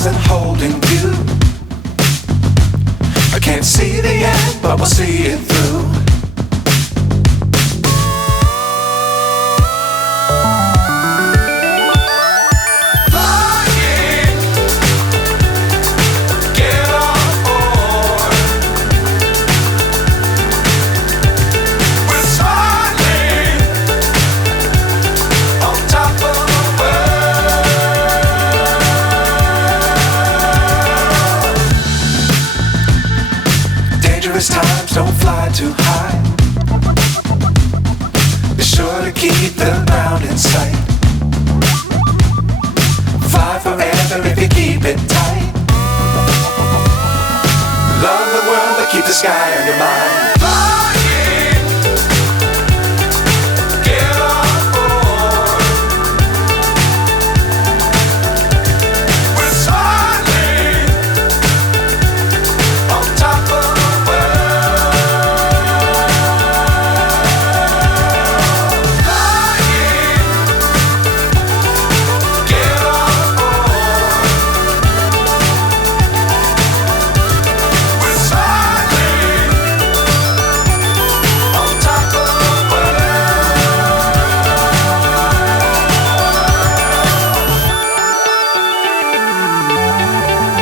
stars and holding you. I can't see the end, but we'll see it through. Times don't fly too high. Be sure to keep the ground in sight. Fly forever if you keep it tight. Love the world but keep the sky on your mind.